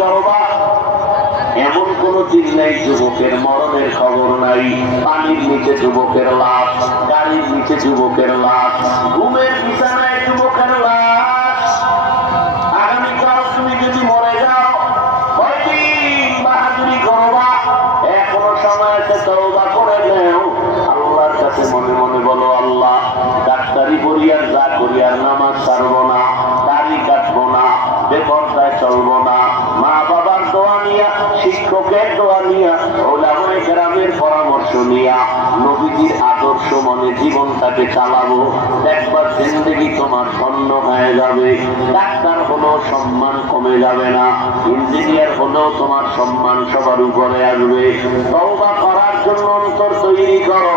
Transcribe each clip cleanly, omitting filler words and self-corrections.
করবা এমন কোন দিন নেই যুবকের মরণের খবর নাই। পানির নিচে যুবকের লাশ, গাড়ির নিচে যুবকের লাশ, ঘুমের বিছানায় যুবকের লাশ। আগামীকাল তুমি যদি মরে যাও কয়দিন বাহাদুরি করবা? এখনো সময় আছে, তওবা করে নেও। আল্লাহর কাছে মনে মনে বলো, আল্লাহ ডাক্তারি করি আর যা করি আর নামাজ ছাড়বো না, দাড়ি কাটবো না, বেপরদায় চলবো না, মা বাবার দোয়া নিয়া, শিক্ষকের দোয়া নিয়া, ওলামায়ে কেরামের পরামর্শ নিয়া, নবীজির আদর্শ মনে জীবনটাকে চালাবো। একবার জিন্দেগি তোমার ধন্য হয়ে যাবে। ডাক্তার হলেও সম্মান কমে যাবে না, ইঞ্জিনিয়ার হলেও তোমার সম্মান সবার উপরে আসবে। তওবা করার জন্য অন্তর তৈরি করো।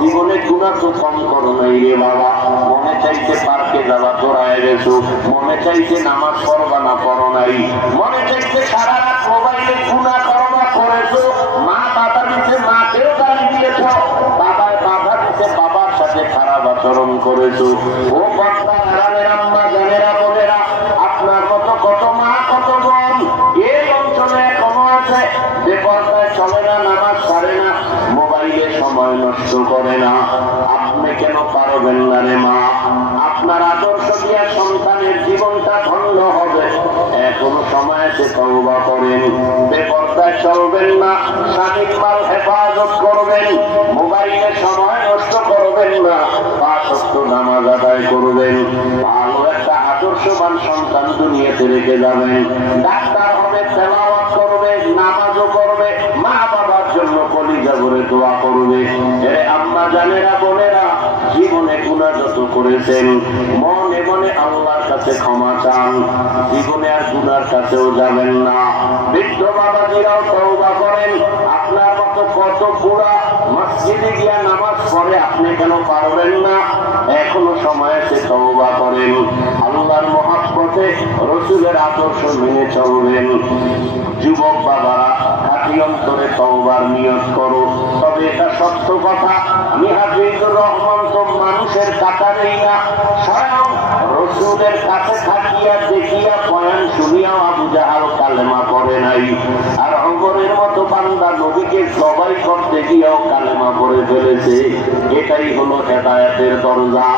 জীবনে গুনাহ তো কম করো নাই রে বাবা। মনে চাইছে পার্কে যাওয়া, তোরায় গেছো। মনে চাইছে নামাজ পড়বা না, পড়ো নাই। মনে চাইছে সারা রাত মোবাইলে গুনাহ করবা, করেছো। মা বাধা দিচ্ছে, মাকেও গালি দিয়েছ। বাবায় বাধা দিচ্ছে, বাবার সাথে খারাপ আচরণ করেছো। ও কর্তা আরামের আম্মা জানেরা বোনেরা, আপনার মতো কত মা কত বোন এই অঞ্চলে এখনো আছে, বেপরদায় চলে না, নামাজ ছাড়ে না, মোবাইলে সময় নষ্ট করে না। আপনি কেন পারবেন না রে মা? আপনার আদর্শ দিয়া সন্তানের জীবনটা ধন্য হবে। এখনো সময় আছে, তওবা করেন। বেপরদায় চলবেন না, স্বামীর মাল হেফাজত করবেন, মোবাইলে সময় নষ্ট করবেন না, ৫ ওয়াক্ত নামাজ আদায় করবেন। ভালো একটা আদর্শবান সন্তান দুনিয়াতে রেখে যাবেন। ডাক্তার হবে, তেলাওয়াত করবে, নামাজও করবে, মা বাবার জন্য কলিজা ভরে দোয়া করবে। এরে আম্মা জানেরা বোনেরা, জীবনে গুনাহ যত করেছেন মনে মনে আল্লাহর কাছে ক্ষমা চান। জীবনে আর গুনার কাছেও যাবেন না। বৃদ্ধ বাবাজিরাও তওবা করেন। আপনার মতো কত বুড়া মসজিদে গিয়া নামাজ পড়ে, আপনি কেন পারবেন না? এখনো সময় আছে, তওবা করেন। আল্লাহর মহব্বতে রাসূলের আদর্শ মেনে চলবেন। যুবক বাবারা, খাঁটি অন্তরে তওবার নিয়ত করো। তবে এটা সত্য কথা, আমি হাফিজুর রহমান তো মানুষের কাতারেই না, স্বয়ং রাসূলের কাছে থাকিয়া দেখিয়া বয়ান শুনিয়াও আবু জাহাল কালেমা পড়ে নাই। আর ওমরের মতো বান্দা নবীকে জবাই করতে গিয়েও কালেমা পড়ে ফেলেছে। এটাই হলো হেদায়েতের দরজা।